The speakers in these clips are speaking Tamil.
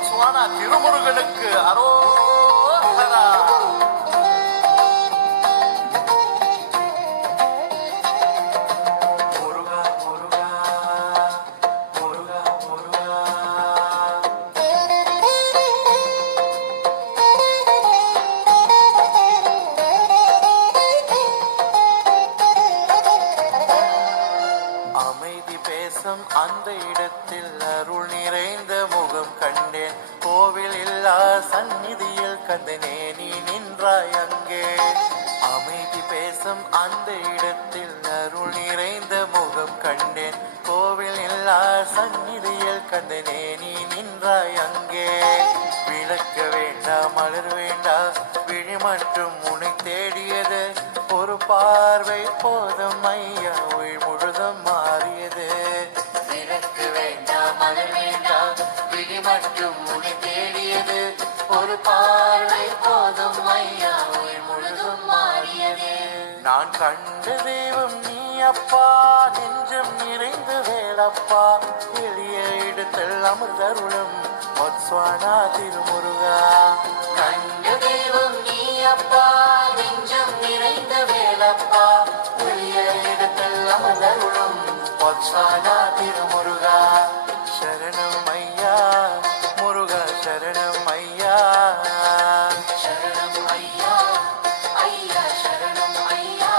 பொத்சுவானா திருமுருகனுக்கு அரோகரா. முருகா முருகா முருகா முருகா. அமைதி பேசும் அந்த இடத்தில் அருள் நிறைந்த முகம் கண்டேன். கோவில் இல்லா சந்நிதியில் கண்டனே நீ நின்றாய் அங்கே. அமைதி பேசும் அந்த இடத்தில் அருள் நிறைந்த முகம் கண்டேன். கோவில் இல்லா சந்நிதியில் கண்டனே நீ நின்றாய் அங்கே. விளக்க வேண்டாம் மலர் வேண்டாம் விழி மட்டும் உன்னை தேடியது. ஒரு பார்வை போதும் ஐயா உயிர் முழுதும் மாறியது. விளக்கு வேண்டாம் மலர் வேண்டாம் விழி மட்டும் உன்னை தேடியது. ஒரு பார்வை போதும் ஐயா உயிர் முழுதும் மாறியது. நான் கண்ட தெய்வம் நீ அப்பா, நெஞ்சம் நிறைந்த வேலப்பா. எளிய இடத்தில் அமர்ந்தருளும் பொத்சுவானா திருமுருகா. கண்ட தெய்வம் நீ அப்பா, நெஞ்சம் நிறைந்த வேலப்பா. எளிய இடத்தில் அமர்ந்தருளும் பொத்சுவானா திருமுருகா. சரணம் ஐயா முருகா, சரணம் ஐயா. சரணம் ஐயா ஐயா, சரணம் ஐயா.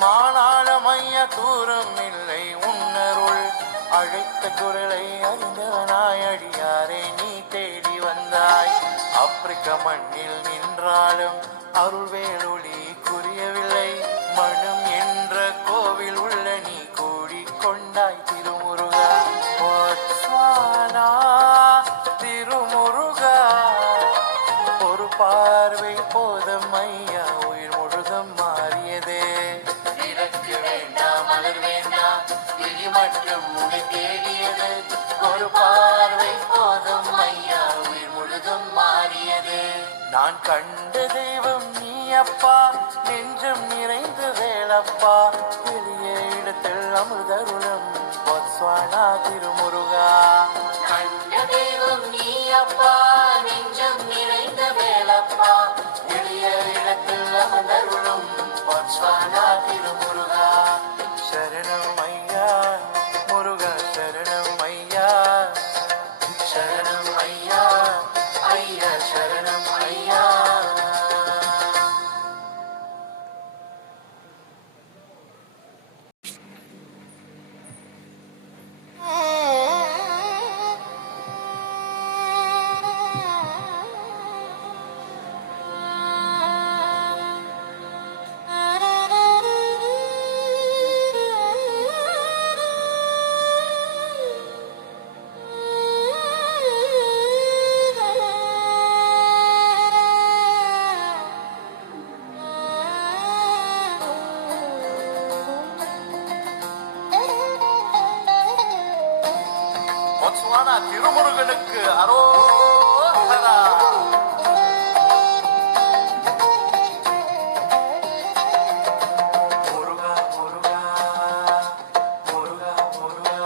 மானாளம் ஐயா தூரம் இல்லை உன்னருள். அழைத்த குரலை அறிந்தவனாய் அடியாரை நீ தேடி வந்தாய். ஆப்பிரிக்க மண்ணில் நின்றாலும் அருள் வேலொளி குறியவில்லை. மனம் என்ற கோவில் உள்ள நீ கூடி கொண்டாய் திருமுருகா. பொத்சுவானா திருமுருகா. ஒரு பார்வை போதும் ஐயா உயிர் முழுதும் மாறியதே. விளக்கு வேண்டாம் மலர் வேண்டாம் விழி மட்டும் உன்னை தேடியது. ஒரு பார்வை போதும் ஐயா உயிர் முழுதும் மாறியது. நான் கண்ட தெய்வம் நீ அப்பா, நெஞ்சம் நிறைந்த வேலப்பா. எளிய இடத்தில் அமிர்தருளும் பொத்சுவானா திருமுருகா. கண்ட தெய்வம் நீ அப்பா, நெஞ்சம் நிறைந்த வேலப்பா. எளிய இடத்தில் அமிர்தருளும் பொத்சுவானா திருமுருகா. சரணம் ஐயா முருகா, சரணம் ஐயா. சரணம் ஐயா ஐயா, சரணம் ஐயா. பொத்சுவானா திருமுருகனுக்கு அரோகரா. முருகா முருகா முருகா முருகா.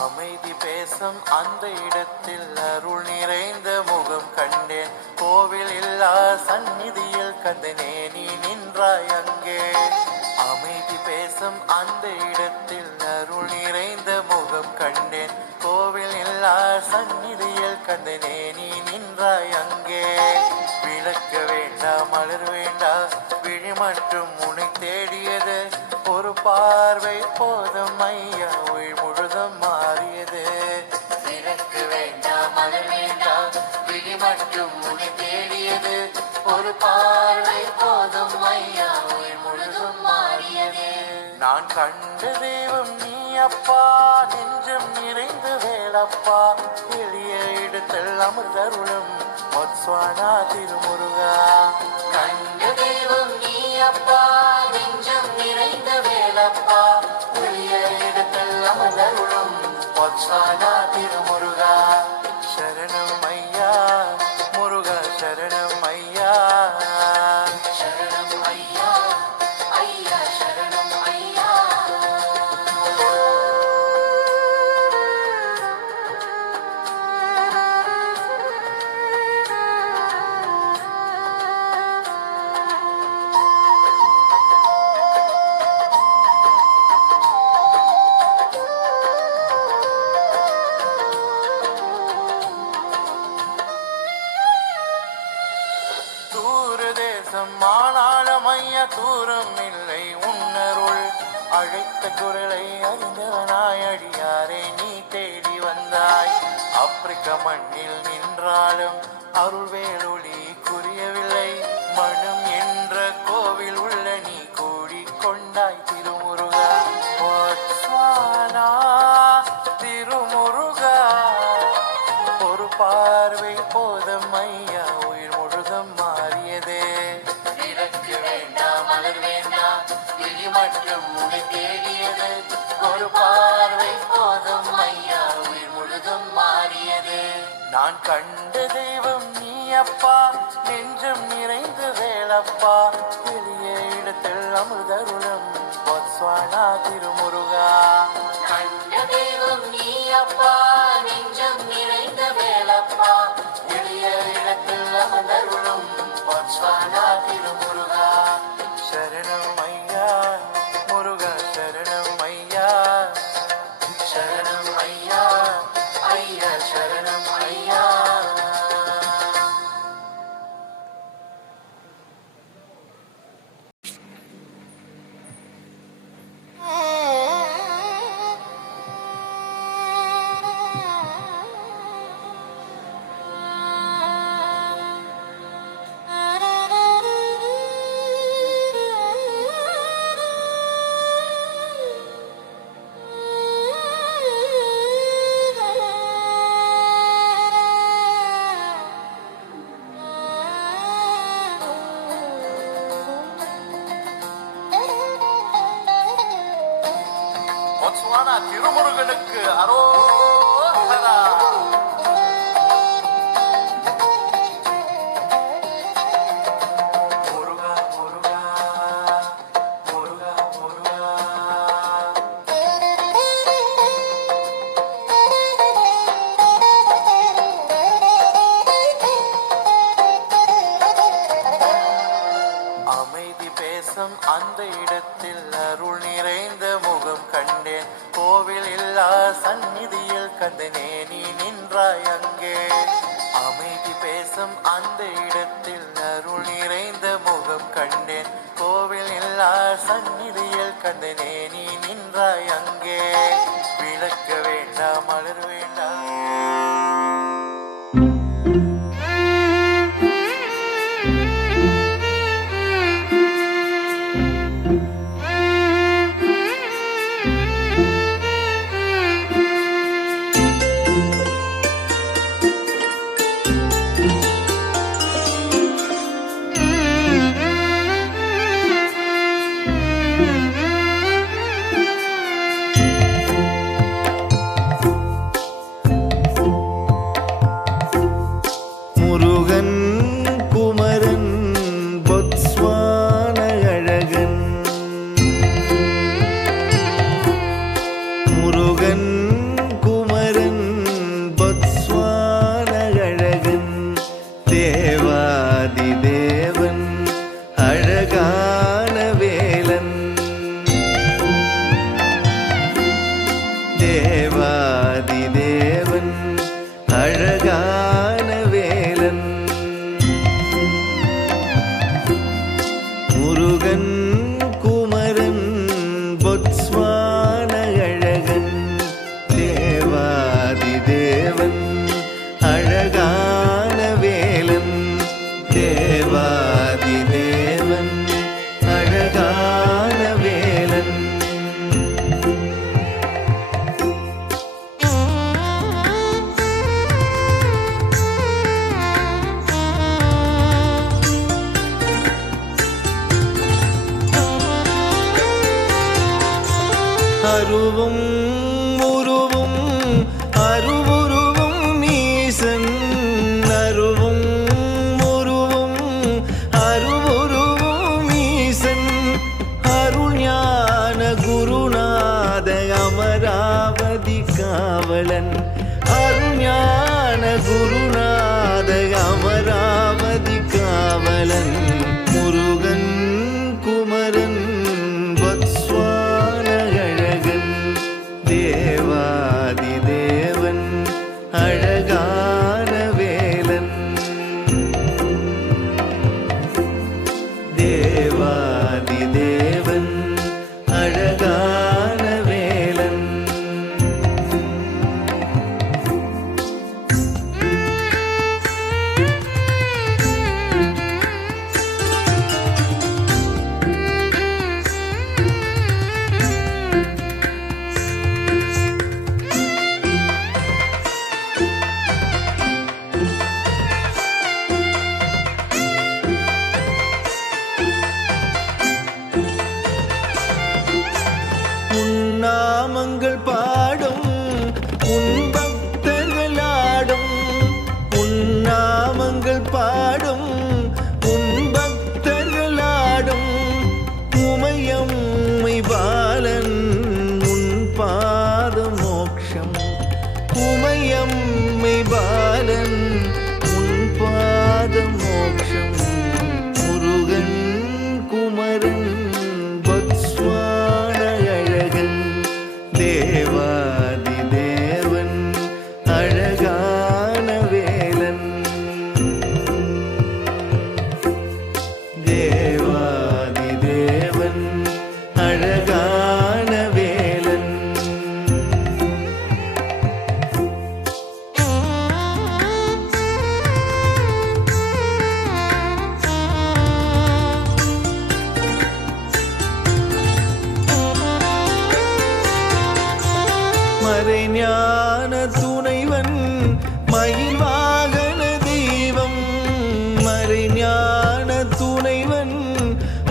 அமைதி பேசும் அந்த இடத்தில் அருள் நிறைந்த முகம் கண்டேன். கோவில் இல்லா சந்நிதியில் கண்டனே நீ நின்றாய் அங்கே. அமைதி பேசும் அந்த இடத்தில் அருள் நிறைந்த முகம் கண்டேன். கோவில் இல்லா சந்நிதியில் கண்டனே நீ நின்றாய் அங்கே. விளக்க வேண்டாம் மலர் வேண்டாம் விழி மட்டும் உன்னை தேடியது. ஒரு பார்வை போதும் ஐயா உயிர் முழுதும் மாறியது. விளக்கு வேண்டாம் மலர் வேண்டாம் விழி மட்டும் உன்னை தேடியது. ஒரு பார்வை போதும் ஐயா உயிர் முழுதும் மாறியது. நான் கண்ட தெய்வம் நீ அப்பா, நெஞ்சம் நிறைந்த வேலப்பா, எளிய இடத்தில் அமிர்தருளும் மொத்ஸ்வானா திருமுருகா. கண்ட தெய்வம் நீ அப்பா, நெஞ்சம் நிறைந்த வேலப்பா, எளிய இடத்தில் அமிர்தருளும் மொத்ஸ்வானா திருமுருகா. சரணம் ஐயா முருகா, சரணம் ஐயா. சரணம் ஐயா ஐயா சரணம் ஐயா. தூரதேசம் ஆனாலும் ஐயா தூரம் இல்லை உன்னருள். அழைத்த குரலை அறிந்தவனாய் அடியாரே நீ தேடி வந்தாய். ஆப்பிரிக்க மண்ணில் நின்றாலும் அருள் வேலொளி புரியவில்லை. மனம் என்ற கோவில் உள்ள நீ கூடி கொண்டாய் திருமுருகா. பொத்ஸ்வானா திருமுருகா, ஒரு பார்வை போதும் ஐயா, உயிர் முழுதும் மாறியதே. விளக்கு வேண்டாம் மலர் வேண்டாம், விழி மட்டும் உன்னை தேடியது. ஒரு பார்வை போதும் ஐயா, உயிர் முழுதும் மாறியது. நான் கண்ட தெய்வம் நீ அப்பா, நெஞ்சம் நிறைந்த வேலப்பா, எளிய இடத்தில் அமிர்தருளும் பொத்ஸ்வானா திருமுருகா. கண்ட தெய்வம் நீ அப்பா, நெஞ்சம் நிறைந்த வேலப்பா, எளிய இடத்தில் அமர்ந்தருளும் பொத்ஸ்வானா திருமுருகா. சரணம் ஐயா முருகா, சரணம் ஐயா. சரணம் ஐயா ஐயா சரணம் ஐயா. பொத்ஸ்வானா திருமுருகனுக்கு அரோகரா. முருகா முருகா முருகா முருகா. அமைதி பேசும் அந்த இடத்தில் அருள் நிறைந்த முகம் கண்டேன். கோவில் இல்லா சந்நிதியில் கண்டனே நீ நின்றாய் அங்கே. அமைதி பேசும் அந்த இடத்தில் அருள் நிறைந்த முகம் கண்டேன். கோவில் இல்லா சந்நிதியில் கண்டனே நீ நின்றாய் அங்கே. விளக்க வேண்டாம் மலர் வேண்டாம். அருவும் உருவும் அருவுருவும் ஈசன் அருவும் உருவும் அருவுருவும் ஈசன் அருள் ஞான குருநாத அமராவதி காவலன் அருள் ஞான குருநாத அமராவதி காவலன் முருகன் குமரன் வத்ஸ்வான அழகன் தேவாதி தேவன் அழகான வேலன் தேவாதி தேவன் அழகான வேலன் நாமங்கள் பாடும் உன் பக்தர்கள் ஆடும் உன் நாமங்கள் பாடும் உன் பக்தர்கள் ஆடும் உமையம்மை பாலன் உன் பாத மோக்ஷம் உமையம்மை பாலன் உன் பாத மோக்ஷம் முருகன் குமரன் வத்ஸ்வான அழகன் தேவாதி தேவன் அழகான வேலன் தேவாதி தேவன் அழகான வேலன் மறைஞான துணைவன் மயில் வாகன தெய்வம் மறைஞான துணைவன்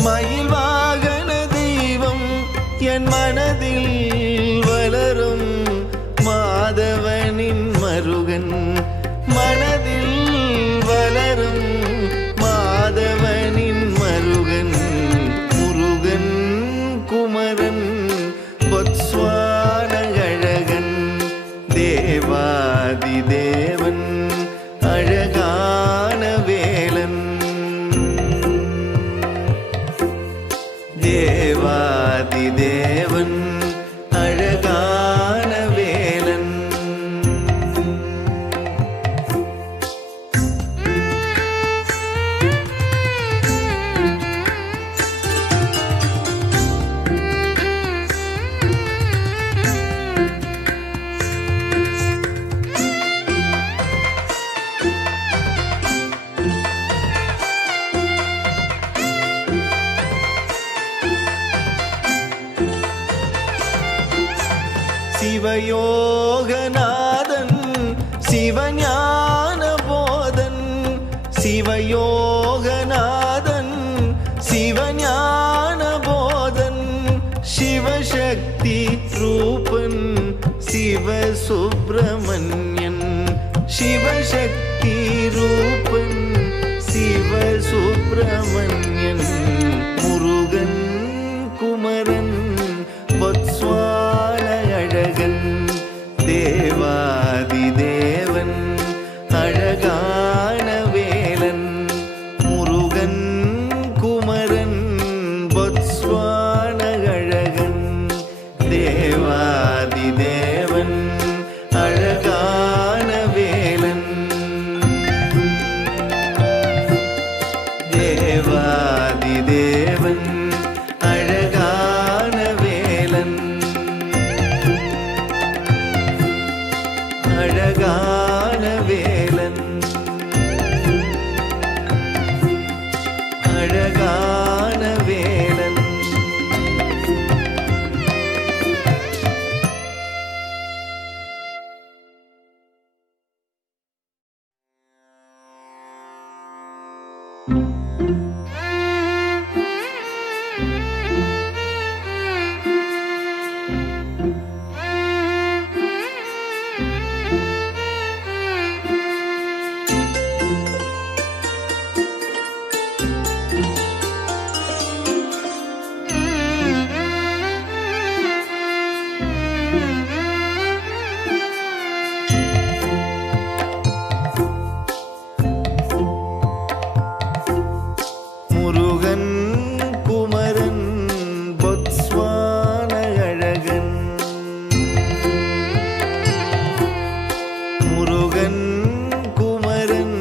மயில் வாகன தெய்வம் என் மனதில் வளரும் மாதவனின் மருகன் மனதில் வளரும் மாதவனின் மருகன் முருகன் குமரன் வத்ஸ்வான அழகன் தேவாதி தேவன் அழகான வேலன் தேவாதி தேவன் அழகான வேலன் சிவயோகநாதன் சிவஞான போதன் சிவயோகநாதன் சிவஞான போதன் சிவசக்தி ரூபன் சிவசுப்பிரமணியன் சிவசக்தி ரூபன் சிவசுப்பிரமணியன் முருகன் குமரன் வத்ஸ்வான அழகன் தேவாதி தேவன் அழகான வேலன் முருகன் குமரன் வத்ஸ்வான அழகன் தேவாதி தேவன் அழகான வேலன் தேவா முருகன் குமரன் பொத்ஸ்வான அழகன் முருகன் குமரன்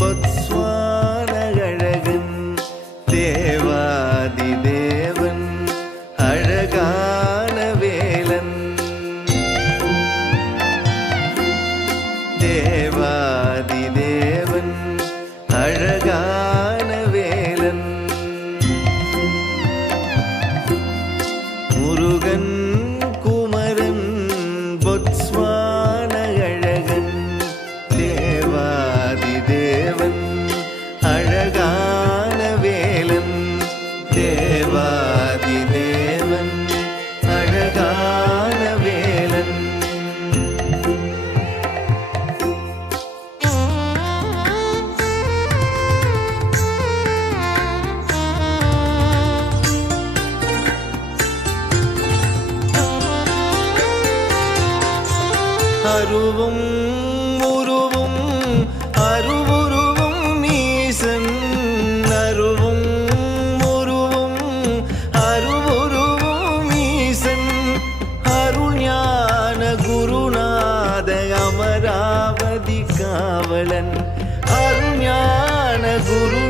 பொத்ஸ்வான அழகன் தேவாதி தேவன் அழகான வேலன் தேவாதி தேவன் அழகான வேலன் முருகன் குமரன் பொத்ஸ்வான அழகன் தேவாதி தேவன் அழகான வேலன் தேவாதி தேவன் அழகான வேலன் அருவும் உருவும் அருவுருவும் மீசன் அருவும் உருவும் அருவுருவும் மீசன் அருள் ஞான குருநாத அமராவதி காவலன் அருள் ஞான குரு